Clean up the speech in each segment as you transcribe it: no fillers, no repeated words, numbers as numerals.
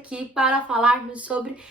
aqui para falarmos sobre,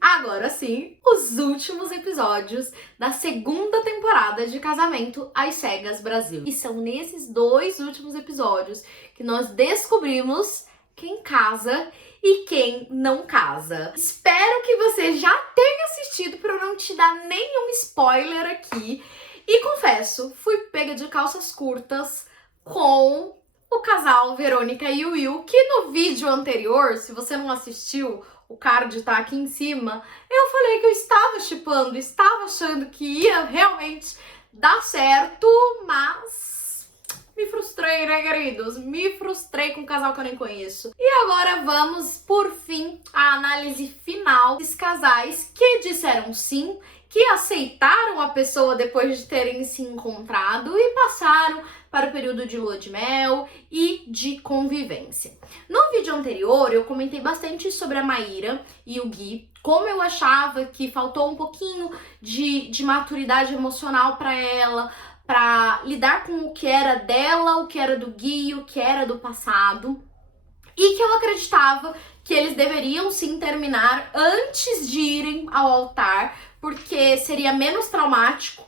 agora sim, os últimos episódios da segunda temporada de Casamento às Cegas Brasil. E são nesses dois últimos episódios que nós descobrimos quem casa e quem não casa. Espero que você já tenha assistido para eu não te dar nenhum spoiler aqui. E confesso, fui pega de calças curtas com o casal Verônica e Will, que no vídeo anterior, se você não assistiu, o card tá aqui em cima, eu falei que eu estava shippando, estava achando que ia realmente dar certo, mas me frustrei, né, queridos? Me frustrei com um casal que eu nem conheço. E agora vamos, por fim, à análise final dos casais que disseram sim, que aceitaram a pessoa depois de terem se encontrado e passaram para o período de lua de mel e de convivência. No vídeo anterior, eu comentei bastante sobre a Maíra e o Gui, como eu achava que faltou um pouquinho de maturidade emocional para ela, para lidar com o que era dela, o que era do Gui, o que era do passado, e que eu acreditava que eles deveriam sim terminar antes de irem ao altar, porque seria menos traumático,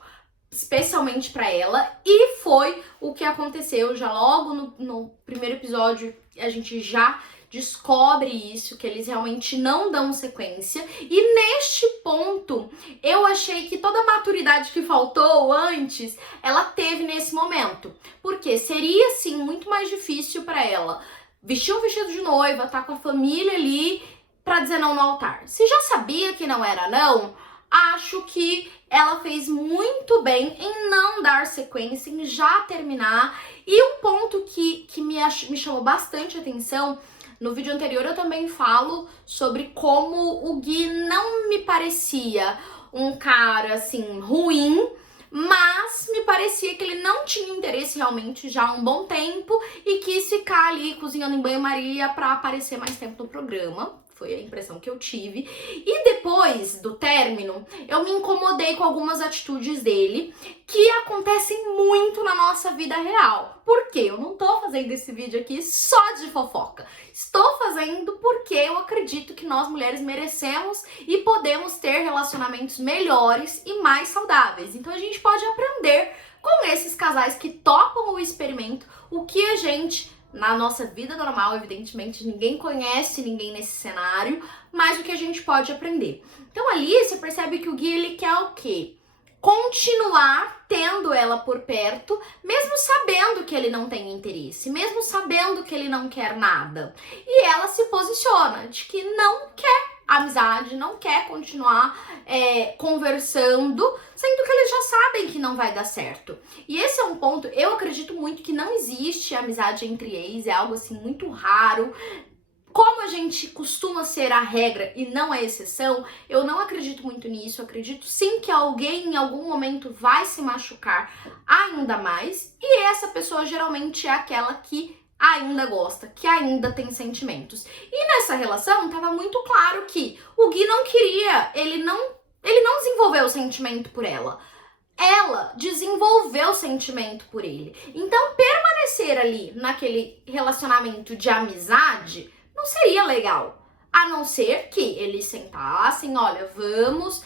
especialmente para ela, e foi o que aconteceu já logo no primeiro episódio. A gente já descobre isso, que eles realmente não dão sequência, e neste ponto eu achei que toda a maturidade que faltou antes, ela teve nesse momento, porque seria sim muito mais difícil para ela vestir um vestido de noiva, tá com a família ali pra dizer não no altar. Se já sabia que não era não, acho que ela fez muito bem em não dar sequência, em já terminar. E um ponto que me chamou bastante atenção, no vídeo anterior eu também falo sobre como o Gui não me parecia um cara, assim, ruim, mas me parecia que ele não tinha interesse realmente já há um bom tempo e quis ficar ali cozinhando em banho-maria pra aparecer mais tempo no programa. Foi a impressão que eu tive. E depois do término, eu me incomodei com algumas atitudes dele que acontecem muito na nossa vida real. Por quê? Eu não tô fazendo esse vídeo aqui só de fofoca. Estou fazendo porque eu acredito que nós mulheres merecemos e podemos ter relacionamentos melhores e mais saudáveis. Então a gente pode aprender com esses casais que topam o experimento, o que a gente... Na nossa vida normal, evidentemente, ninguém conhece ninguém nesse cenário, mas o que a gente pode aprender. Então ali você percebe que o Gui, ele quer o quê? Continuar tendo ela por perto, mesmo sabendo que ele não tem interesse, mesmo sabendo que ele não quer nada. E ela se posiciona de que não quer amizade, não quer continuar conversando, sendo que eles já sabem que não vai dar certo. E esse é um ponto, eu acredito muito que não existe amizade entre ex, é algo assim muito raro. Como a gente costuma ser a regra e não a exceção, eu não acredito muito nisso. Eu acredito sim que alguém em algum momento vai se machucar ainda mais, e essa pessoa geralmente é aquela que ainda gosta, que ainda tem sentimentos. E nessa relação tava muito claro que o Gui não queria, ele não desenvolveu sentimento por ela. Ela desenvolveu sentimento por ele. Então permanecer ali naquele relacionamento de amizade não seria legal. A não ser que eles sentassem, olha, vamos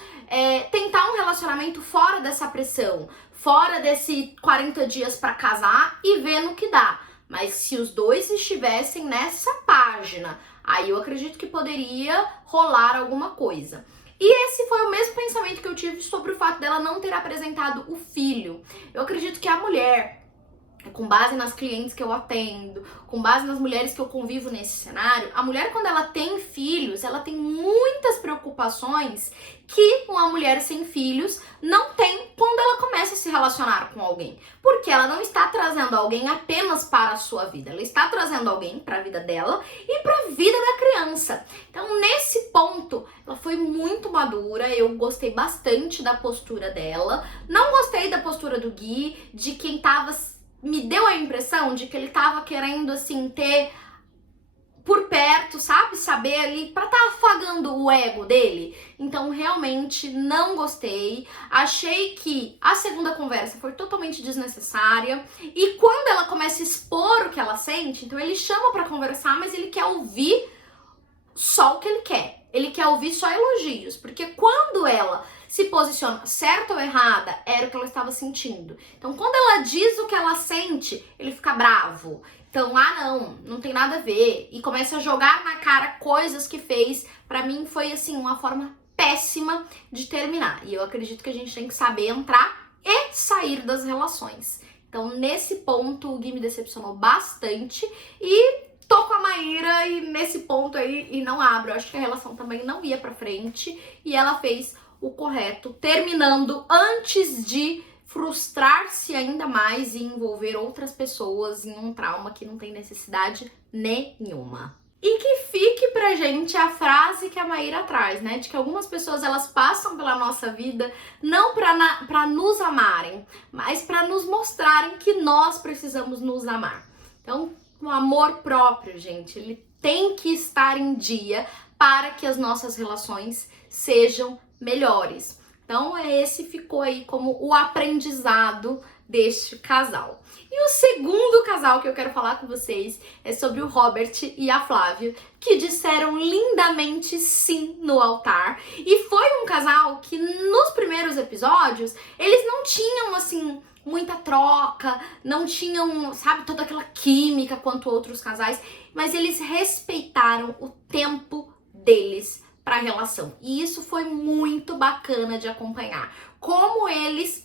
tentar um relacionamento fora dessa pressão, fora desse 40 dias pra casar e ver no que dá. Mas se os dois estivessem nessa página, aí eu acredito que poderia rolar alguma coisa. E esse foi o mesmo pensamento que eu tive sobre o fato dela não ter apresentado o filho. Eu acredito que a mulher, com base nas clientes que eu atendo, com base nas mulheres que eu convivo nesse cenário, a mulher, quando ela tem filhos, ela tem muitas preocupações que uma mulher sem filhos não tem quando ela começa a se relacionar com alguém. Porque ela não está trazendo alguém apenas para a sua vida, ela está trazendo alguém para a vida dela e para a vida da criança. Então, nesse ponto, ela foi muito madura, eu gostei bastante da postura dela, não gostei da postura do Gui, de quem tava... Me deu a impressão de que ele tava querendo, assim, ter por perto, sabe? Saber ali, pra tá afagando o ego dele. Então, realmente, não gostei. Achei que a segunda conversa foi totalmente desnecessária. E quando ela começa a expor o que ela sente, então ele chama pra conversar, mas ele quer ouvir só o que ele quer. Ele quer ouvir só elogios, porque quando ela se posiciona certa ou errada, era o que ela estava sentindo. Então, quando ela diz o que ela sente, ele fica bravo. Então, não tem nada a ver. E começa a jogar na cara coisas que fez. Pra mim, foi assim, uma forma péssima de terminar. E eu acredito que a gente tem que saber entrar e sair das relações. Então, nesse ponto, o Gui me decepcionou bastante. E tô com a Maíra e nesse ponto aí, e não abro. Eu acho que a relação também não ia pra frente. E ela fez o correto, terminando antes de frustrar-se ainda mais e envolver outras pessoas em um trauma que não tem necessidade nenhuma. E que fique pra gente a frase que a Maíra traz, né? De que algumas pessoas, elas passam pela nossa vida não pra nos amarem, mas pra nos mostrarem que nós precisamos nos amar. Então, o amor próprio, gente, ele tem que estar em dia para que as nossas relações sejam melhores. Então, esse ficou aí como o aprendizado deste casal. E o segundo casal que eu quero falar com vocês é sobre o Robert e a Flávia, que disseram lindamente sim no altar. E foi um casal que nos primeiros episódios, eles não tinham, assim, muita troca, não tinham, sabe, toda aquela química quanto outros casais, mas eles respeitaram o tempo deles para a relação. E isso foi muito bacana de acompanhar. Como eles,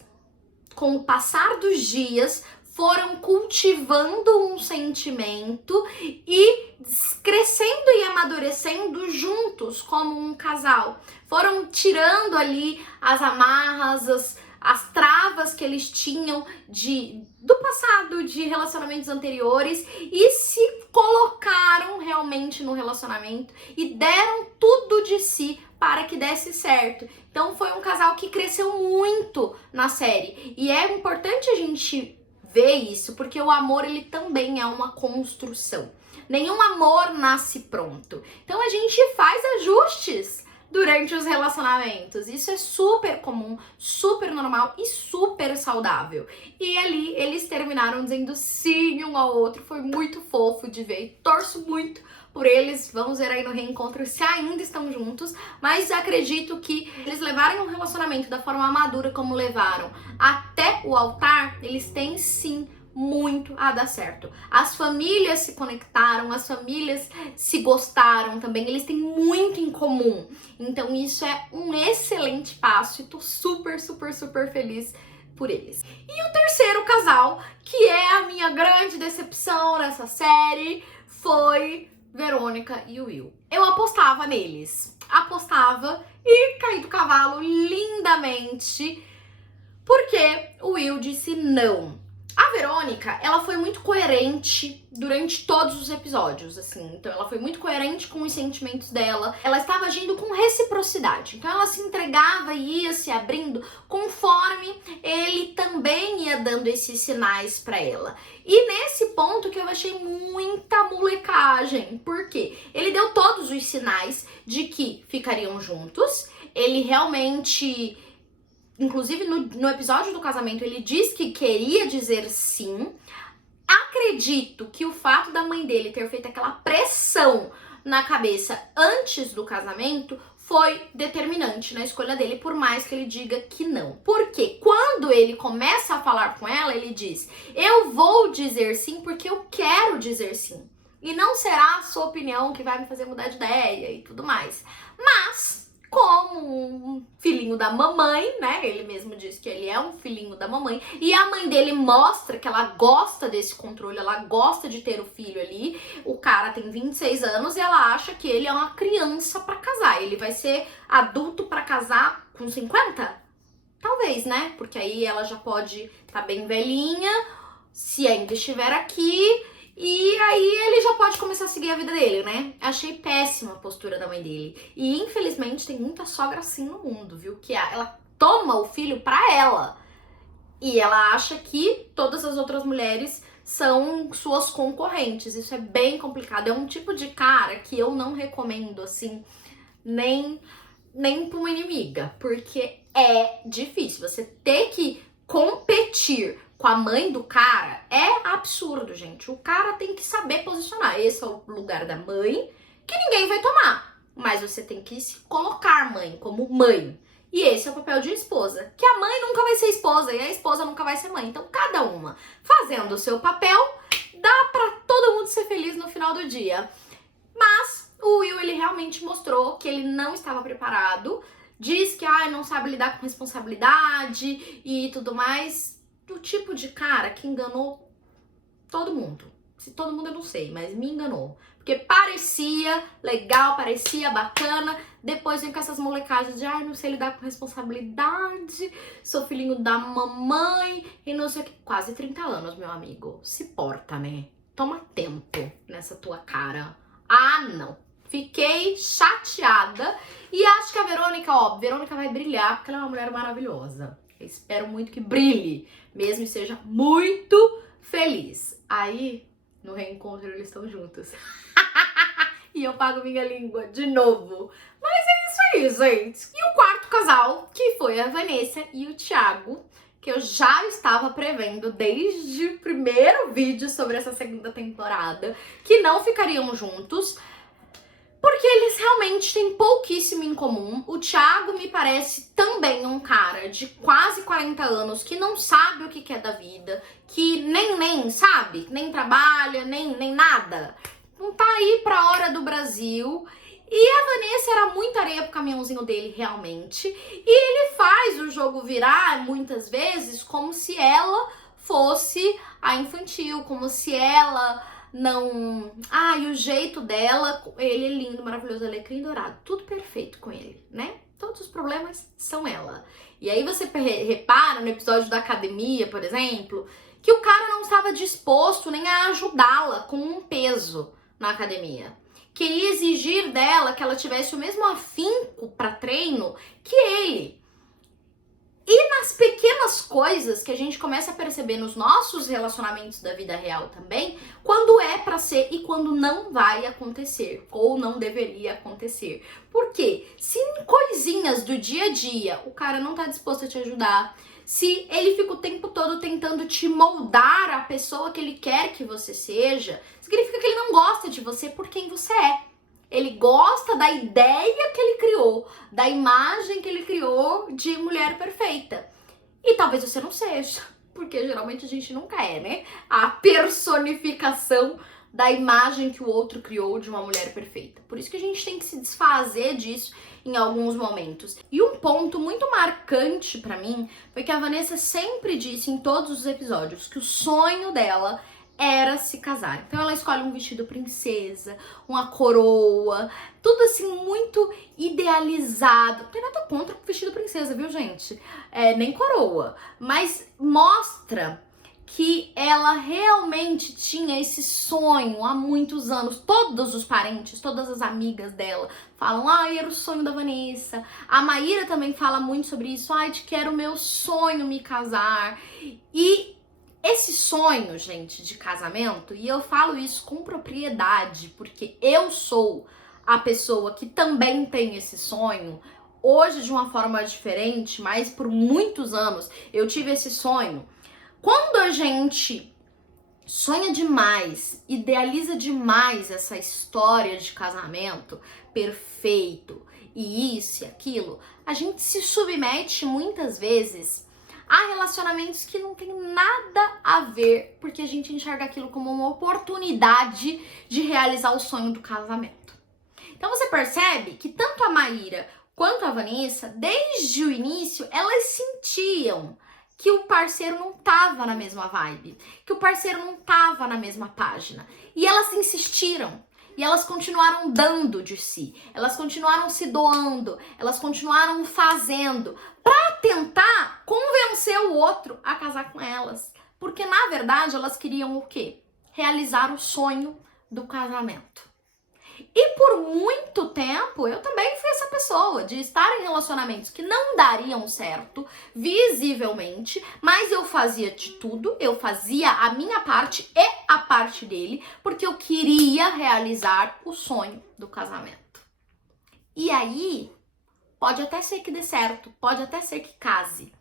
com o passar dos dias, foram cultivando um sentimento e crescendo e amadurecendo juntos como um casal. Foram tirando ali as amarras, as travas que eles tinham do passado, de relacionamentos anteriores, e se colocaram realmente no relacionamento e deram tudo de si para que desse certo. Então foi um casal que cresceu muito na série. E é importante a gente ver isso, porque o amor, ele também é uma construção. Nenhum amor nasce pronto. Então a gente faz ajustes durante os relacionamentos. Isso é super comum, super normal e super saudável. E ali eles terminaram dizendo sim um ao outro. Foi muito fofo de ver e torço muito por eles. Vamos ver aí no reencontro se ainda estão juntos, mas acredito que eles levarem um relacionamento da forma madura como levaram até o altar, eles têm sim muito a dar certo. As famílias se conectaram, as famílias se gostaram também, eles têm muito em comum. Então isso é um excelente passo e tô super, super, super feliz por eles. E o terceiro casal, que é a minha grande decepção nessa série, foi Verônica e o Will. Eu apostava neles, apostava e caí do cavalo lindamente, porque o Will disse não. A Verônica, ela foi muito coerente durante todos os episódios, assim. Então, ela foi muito coerente com os sentimentos dela. Ela estava agindo com reciprocidade. Então, ela se entregava e ia se abrindo conforme ele também ia dando esses sinais pra ela. E nesse ponto que eu achei muita molecagem. Por quê? Ele deu todos os sinais de que ficariam juntos. Ele realmente... Inclusive, no episódio do casamento, ele diz que queria dizer sim. Acredito que o fato da mãe dele ter feito aquela pressão na cabeça antes do casamento foi determinante na escolha dele, por mais que ele diga que não. Porque quando ele começa a falar com ela, ele diz: eu vou dizer sim porque eu quero dizer sim. E não será a sua opinião que vai me fazer mudar de ideia e tudo mais. Mas... como um filhinho da mamãe, né? Ele mesmo diz que ele é um filhinho da mamãe. E a mãe dele mostra que ela gosta desse controle, ela gosta de ter o filho ali. O cara tem 26 anos e ela acha que ele é uma criança pra casar. Ele vai ser adulto pra casar com 50? Talvez, né? Porque aí ela já pode estar bem velhinha, se ainda estiver aqui... E aí ele já pode começar a seguir a vida dele, né? Achei péssima a postura da mãe dele. E infelizmente tem muita sogra assim no mundo, viu? Que ela toma o filho pra ela. E ela acha que todas as outras mulheres são suas concorrentes. Isso é bem complicado. É um tipo de cara que eu não recomendo, assim, nem pra uma inimiga. Porque é difícil. Você ter que competir com a mãe do cara é absurdo, gente. O cara tem que saber posicionar. Esse é o lugar da mãe que ninguém vai tomar. Mas você tem que se colocar mãe, como mãe. E esse é o papel de esposa. Que a mãe nunca vai ser esposa e a esposa nunca vai ser mãe. Então, cada uma fazendo o seu papel, dá pra todo mundo ser feliz no final do dia. Mas o Will, ele realmente mostrou que ele não estava preparado. Diz que não sabe lidar com responsabilidade e tudo mais. Do tipo de cara que enganou todo mundo. Se todo mundo eu não sei, mas me enganou. Porque parecia legal, parecia bacana. Depois vem com essas molecagens de não sei lidar com responsabilidade, sou filhinho da mamãe e não sei o que. Quase 30 anos, meu amigo. Se porta, né? Toma tempo nessa tua cara. Não. Fiquei chateada e acho que a Verônica vai brilhar porque ela é uma mulher maravilhosa. Eu espero muito que brilhe, mesmo e seja muito feliz. Aí, no reencontro, eles estão juntos. E eu pago minha língua de novo. Mas é isso aí, gente. E o quarto casal, que foi a Vanessa e o Thiago, que eu já estava prevendo desde o primeiro vídeo sobre essa segunda temporada, que não ficariam juntos, porque eles realmente têm pouquíssimo em comum. O Thiago me parece também um cara de quase 40 anos que não sabe o que é da vida, que nem sabe, nem trabalha, nem nada. Não tá aí pra hora do Brasil. E a Vanessa era muita areia pro caminhãozinho dele, realmente. E ele faz o jogo virar, muitas vezes, como se ela fosse a infantil, como se ela não... e o jeito dela, ele é lindo, maravilhoso, alecrim dourado. Tudo perfeito com ele, né? Todos os problemas são ela. E aí você repara no episódio da academia, por exemplo, que o cara não estava disposto nem a ajudá-la com um peso na academia. Queria exigir dela que ela tivesse o mesmo afinco para treino que ele. E nas pequenas coisas que a gente começa a perceber nos nossos relacionamentos da vida real também, quando é pra ser e quando não vai acontecer, ou não deveria acontecer. Por quê? Se em coisinhas do dia a dia o cara não tá disposto a te ajudar, se ele fica o tempo todo tentando te moldar a pessoa que ele quer que você seja, significa que ele não gosta de você por quem você é. Ele gosta da ideia que ele criou, da imagem que ele criou de mulher perfeita. E talvez você não seja, porque geralmente a gente nunca é, né? A personificação da imagem que o outro criou de uma mulher perfeita. Por isso que a gente tem que se desfazer disso em alguns momentos. E um ponto muito marcante pra mim foi que a Vanessa sempre disse em todos os episódios que o sonho dela era se casar. Então ela escolhe um vestido princesa, uma coroa, tudo assim muito idealizado. Não tem nada contra o vestido princesa, viu, gente? Nem coroa. Mas mostra que ela realmente tinha esse sonho há muitos anos. Todos os parentes, todas as amigas dela falam, era o sonho da Vanessa. A Maíra também fala muito sobre isso, de que era o meu sonho me casar. E esse sonho, gente, de casamento, e eu falo isso com propriedade, porque eu sou a pessoa que também tem esse sonho, hoje de uma forma diferente, mas por muitos anos eu tive esse sonho. Quando a gente sonha demais, idealiza demais essa história de casamento perfeito, e isso e aquilo, a gente se submete muitas vezes há relacionamentos que não tem nada a ver, porque a gente enxerga aquilo como uma oportunidade de realizar o sonho do casamento. Então você percebe que tanto a Maíra quanto a Vanessa, desde o início, elas sentiam que o parceiro não tava na mesma vibe, que o parceiro não tava na mesma página. E elas insistiram. E elas continuaram dando de si, elas continuaram se doando, elas continuaram fazendo para tentar convencer o outro a casar com elas. Porque na verdade elas queriam o quê? Realizar o sonho do casamento. E por muito tempo eu também fui essa pessoa de estar em relacionamentos que não dariam certo, visivelmente, mas eu fazia de tudo, eu fazia a minha parte e a parte dele, porque eu queria realizar o sonho do casamento. E aí, pode até ser que dê certo, pode até ser que case.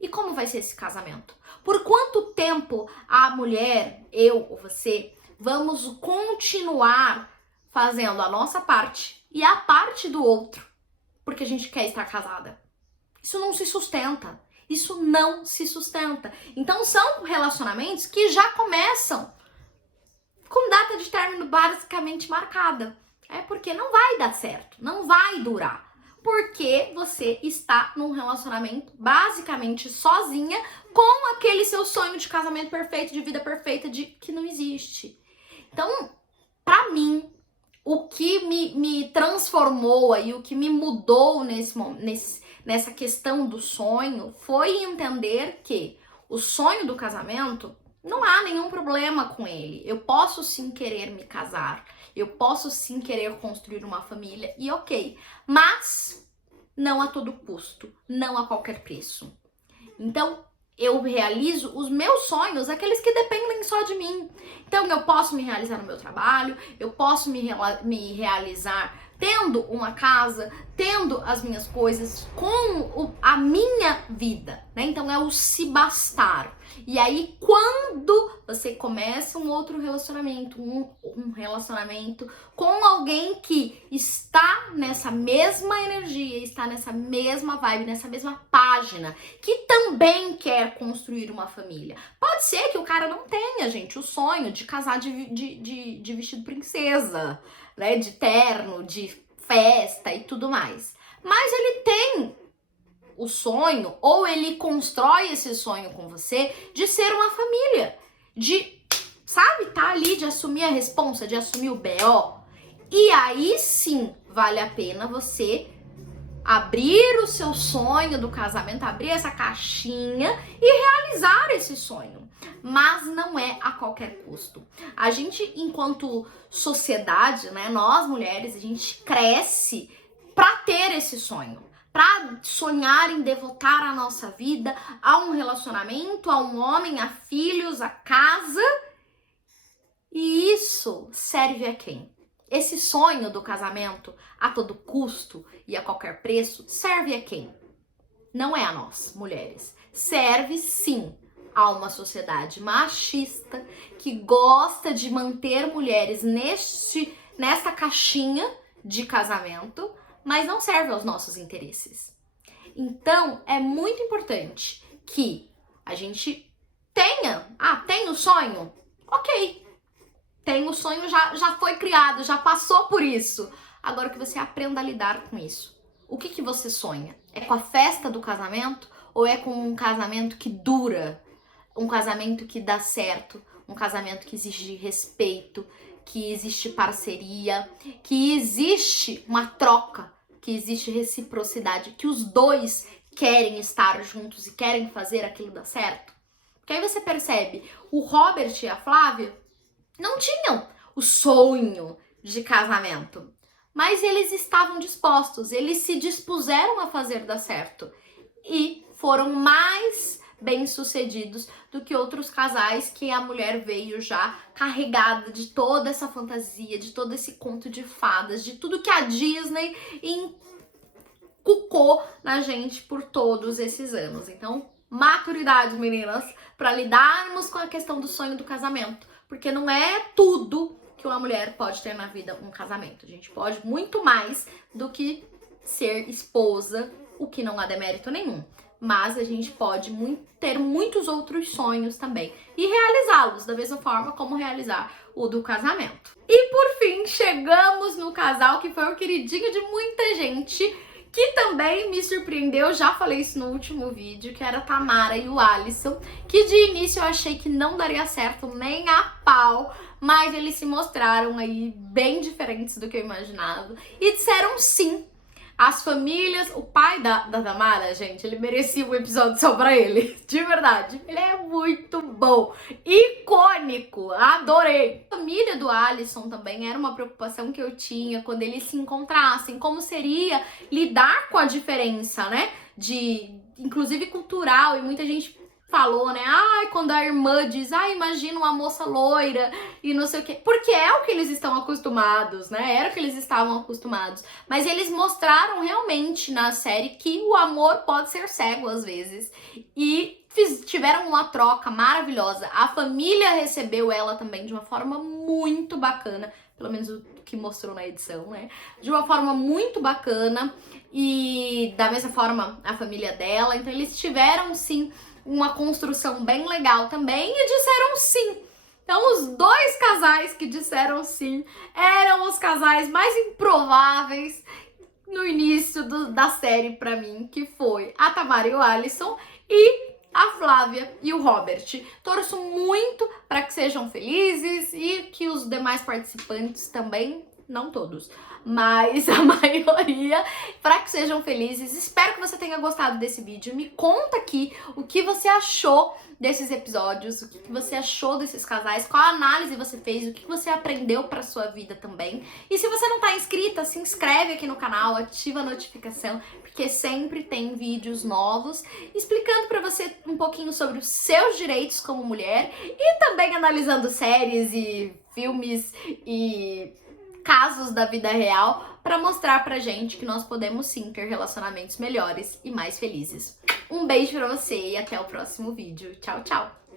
E como vai ser esse casamento? Por quanto tempo a mulher, eu ou você, vamos continuar fazendo a nossa parte e a parte do outro, porque a gente quer estar casada. Isso não se sustenta. Isso não se sustenta. Então são relacionamentos que já começam com data de término basicamente marcada. É porque não vai dar certo, não vai durar. Porque você está num relacionamento basicamente sozinha com aquele seu sonho de casamento perfeito, de vida perfeita, que não existe. Então, pra mim, o que me transformou e o que me mudou nessa questão do sonho foi entender que o sonho do casamento não há nenhum problema com ele. Eu posso sim querer me casar, eu posso sim querer construir uma família e ok, mas não a todo custo, não a qualquer preço. Então, eu realizo os meus sonhos, aqueles que dependem só de mim. Então, eu posso me realizar no meu trabalho, eu posso me realizar tendo uma casa, tendo as minhas coisas, com a minha vida, né? Então, é o se bastar. E aí, quando você começa um outro relacionamento, um relacionamento com alguém que está nessa mesma energia, está nessa mesma vibe, nessa mesma página, que também quer construir uma família. Pode ser que o cara não tenha, gente, o sonho de casar de vestido princesa, né? De terno, de festa e tudo mais. Mas ele tem o sonho, ou ele constrói esse sonho com você, de ser uma família, de, sabe, tá ali, de assumir a responsa, de assumir o BO. E aí sim, vale a pena você abrir o seu sonho do casamento, abrir essa caixinha e realizar esse sonho. Mas não é a qualquer custo. A gente, enquanto sociedade, né, nós mulheres, a gente cresce pra ter esse sonho. Pra sonhar em devotar a nossa vida a um relacionamento, a um homem, a filhos, a casa. E isso serve a quem? Esse sonho do casamento a todo custo e a qualquer preço serve a quem? Não é a nós, mulheres. Serve sim a uma sociedade machista que gosta de manter mulheres nessa caixinha de casamento, mas não serve aos nossos interesses. Então, é muito importante que a gente tem o sonho? Ok. Tem o sonho, já foi criado, já passou por isso. Agora que você aprenda a lidar com isso. O que você sonha? É com a festa do casamento ou é com um casamento que dura? Um casamento que dá certo? Um casamento que exige respeito, que existe parceria, que existe uma troca, que existe reciprocidade, que os dois querem estar juntos e querem fazer aquilo dar certo? Porque aí você percebe, o Robert e a Flávia não tinham o sonho de casamento, mas eles estavam dispostos, eles se dispuseram a fazer dar certo e foram mais bem-sucedidos do que outros casais que a mulher veio já carregada de toda essa fantasia, de todo esse conto de fadas, de tudo que a Disney inculcou na gente por todos esses anos. Então, maturidade, meninas, para lidarmos com a questão do sonho do casamento, porque não é tudo que uma mulher pode ter na vida um casamento. A gente pode muito mais do que ser esposa, o que não há demérito nenhum. Mas a gente pode ter muitos outros sonhos também e realizá-los da mesma forma como realizar o do casamento. E por fim, chegamos no casal que foi o queridinho de muita gente, que também me surpreendeu, já falei isso no último vídeo, que era a Tamara e o Alisson, que de início eu achei que não daria certo nem a pau, mas eles se mostraram aí bem diferentes do que eu imaginava e disseram sim. As famílias, o pai da Tamara, gente, ele merecia um episódio só pra ele, de verdade. Ele é muito bom, icônico, adorei. A família do Alisson também era uma preocupação que eu tinha quando eles se encontrassem, como seria lidar com a diferença, né, inclusive cultural, e muita gente falou, né? Ai, quando a irmã diz, imagina uma moça loira e não sei o quê. Porque é o que eles estão acostumados, né? Era o que eles estavam acostumados. Mas eles mostraram realmente na série que o amor pode ser cego às vezes. E tiveram uma troca maravilhosa. A família recebeu ela também de uma forma muito bacana. Pelo menos o que mostrou na edição, né? De uma forma muito bacana. E da mesma forma a família dela. Então eles tiveram sim uma construção bem legal também e disseram sim. Então os dois casais que disseram sim eram os casais mais improváveis no início da série pra mim, que foi a Tamara e o Alisson e a Flávia e o Robert. Torço muito para que sejam felizes e que os demais participantes também, não todos, mas a maioria, para que sejam felizes. Espero que você tenha gostado desse vídeo. Me conta aqui o que você achou desses episódios, o que você achou desses casais, qual análise você fez, o que você aprendeu para sua vida também. E se você não tá inscrita, se inscreve aqui no canal, ativa a notificação, porque sempre tem vídeos novos explicando para você um pouquinho sobre os seus direitos como mulher e também analisando séries e filmes e casos da vida real para mostrar pra gente que nós podemos sim ter relacionamentos melhores e mais felizes. Um beijo pra você e até o próximo vídeo. Tchau, tchau!